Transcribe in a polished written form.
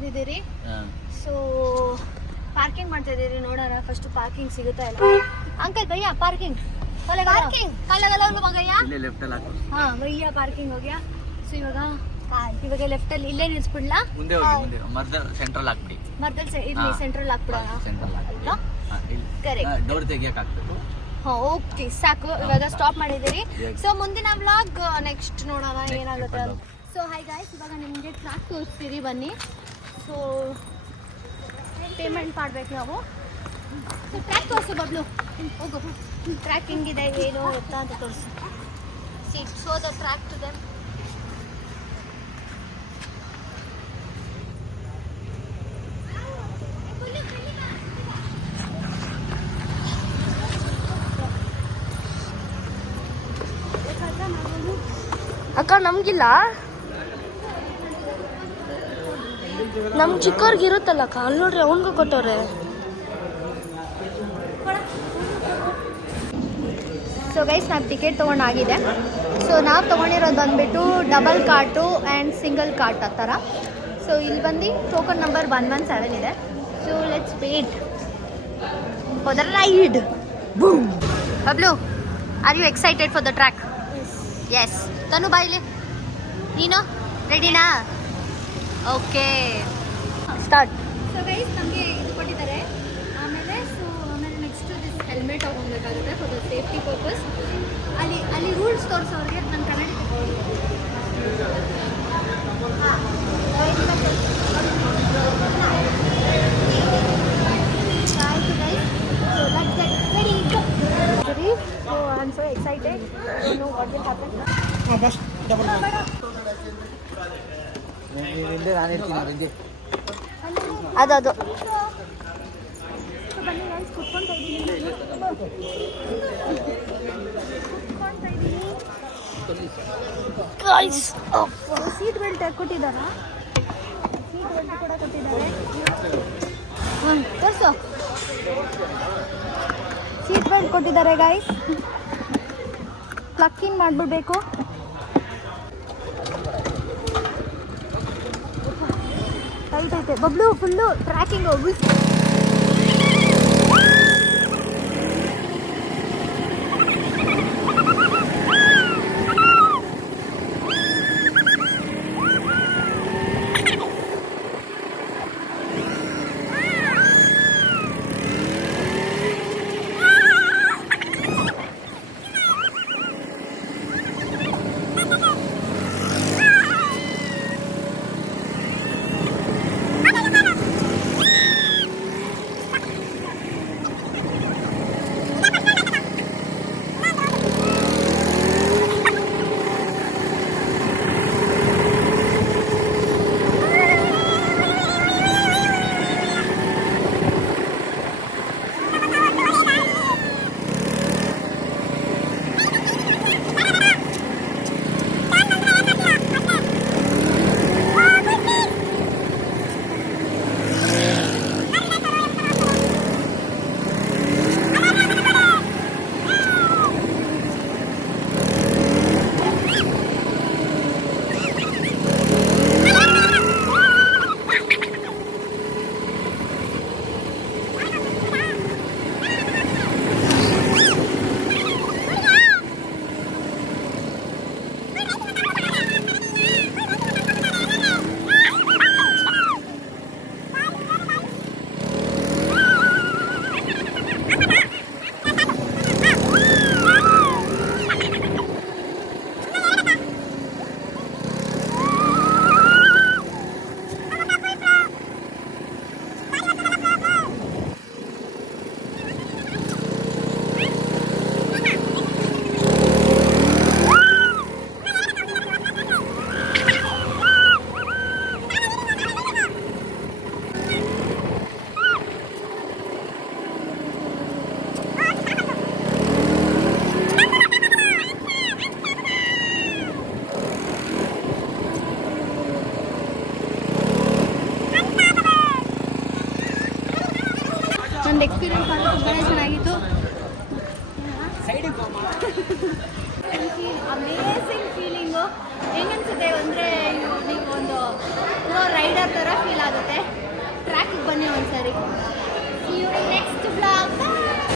ಬಂದಿದ್ದೀರಿ. So parking ಮಾಡ್ತಾ ಇದ್ದೀರಿ. ನೋಡೋಣ ಫಸ್ಟ್ ಪಾರ್ಕಿಂಗ್ ಸಿಗುತ್ತಾ ಇಲ್ಲ. ಅಂಕಲ್ ಭಯ್ಯ ಪಾರ್ಕಿಂಗ್ ಪಾರ್ಕಿಂಗ್ ಹಾ ಭಯ್ಯ ಪಾರ್ಕಿಂಗ್ ಹೋಗ್ಯಾ. ಸೊ ಇವಾಗ ಲೆಫ್ಟ್ ಅಲ್ಲಿ ಇಲ್ಲೇ ನಿಲ್ಸ್ಬಿಡ್ಲಾ? ಮುಂದೆ ಹೋಗಿ ಮರ್ದಲ್ ಸೆಂಟ್ರಲ್ ಹಾಕ್ಬಿಡಿ. ಇಲ್ಲಿ ಸೆಂಟ್ರಲ್ ಹಾಕ್ಬಿಡೋಣ. ಕರೆಕ್ಟ್. ಡೋರ್ ತೆಗಿಯಕ್ಕೆ ಆಗ್ತದೆ. ಹಾ ಓಕೆ ಸಾಕು. ಇವಾಗ ಸ್ಟಾಪ್ ಮಾಡಿದ್ದೀರಿ. ಸೊ ಮುಂದಿನ ವ್ಲಾಗ್ ನೆಕ್ಸ್ಟ್ ನೋಡೋಣ ಏನಾಗುತ್ತೆ ಅಂತ. ಸೊ ಹಾಯ್ ಗಾಯ್ಸ್, ಇವಾಗ ನಿಮಗೆ ಟ್ರ್ಯಾಕ್ ತೋರಿಸ್ತೀರಿ ಬನ್ನಿ. ಸೊ ಪೇಮೆಂಟ್ ಮಾಡ್ಬೇಕು ನಾವು. ಸೊ ಟ್ರ್ಯಾಕ್ ತೋರಿಸು ಬಬ್ಲು, ಹೋಗು. ಟ್ರ್ಯಾಕ್ ಹೆಂಗಿದೆ ಏನು ಎತ್ತ ಅಂತ ತೋರಿಸು. Show the track to them. ಅಕ್ಕ ನಮ್ಗಿಲ್ಲ, ನಮ್ ಚಿಕ್ಕವ್ರಿಗೆ ಇರುತ್ತಲ್ಲ ಅಕ್ಕ, ಅಲ್ಲಿ ನೋಡ್ರಿ ಅವನ್ಗೂ ಕೊಟ್ಟವ್ರೆ. ಸೊ ಗೈಸ್ ನಾವು ಟಿಕೆಟ್ ತೊಗೊಂಡಾಗಿದೆ. ಸೊ ನಾವು ತೊಗೊಂಡಿರೋದು ಬಂದುಬಿಟ್ಟು double cart and single cart ಆ ಥರ. ಸೊ ಇಲ್ಲಿ ಬಂದು ಟೋಕನ್ ನಂಬರ್ 117 ಇದೆ. So let's wait for the ride. Boom. Bablu, are you excited for the track? Yes. Tanu ಬಾಯಿಲಿ, ನೀನು ರೆಡಿನಾ? Okay start. ಸೊ ಗೈಸ್ ನಮಗೆ ಇದು ಕೊಟ್ಟಿದ್ದಾರೆ. ಆಮೇಲೆ ನೆಕ್ಸ್ಟ್ ದಿಸ್ ಹೆಲ್ಮೆಟ್ ಹಾಕೊಬೇಕಾಗುತ್ತೆ ಫಾರ್ ದ ಸೇಫ್ಟಿ ಪರ್ಪಸ್. ಅಲ್ಲಿ ರೂಲ್ಸ್ ತೋರಿಸೋರಿಗೆ ನನ್ನ ಕನ್ನಡ ಆಯಿತು guys. So let's get ready go. So I'm so excited to know what will happen. ಬಸ್ ಡಬಲ್ ಅದು ಬನ್ನಿ ಗೈಸ್, ಕುತ್ಕೊಳ್ತಾ ಇದ್ದೀನಿ. ಗೈಸ್ ಸೀಟ್ ಬೆಲ್ಟ್ ಕೊಟ್ಟಿದ್ದಾರಾ? ಸೀಟ್ ಬೆಲ್ಟ್ ಕೂಡ ಕೊಟ್ಟಿದ್ದಾರೆ. ತೋರಿಸು. ಸೀಟ್ ಬೆಲ್ಟ್ ಕೊಟ್ಟಿದ್ದಾರೆ ಗೈಸ್. ಪ್ಲಗ್ ಇನ್ ಮಾಡಿಬಿಡ್ಬೇಕು. ಟೈಟ್ ಐತೆ ಬಬ್ಲು, ಫುಲ್ಲು ಟ್ರ್ಯಾಕಿಂಗ್ ಹೋಗಿ. ಒಂದು ಎಕ್ಸ್ಪೀರಿಯನ್ಸ್ ಆದರೆ ತುಂಬಾ ಚೆನ್ನಾಗಿತ್ತು. Amazing feeling. ಹೆಂಗನ್ಸುತ್ತೆ ಅಂದರೆ ನೀವು ಒಂದು ಪ್ರೋ ರೈಡರ್ ಥರ ಫೀಲ್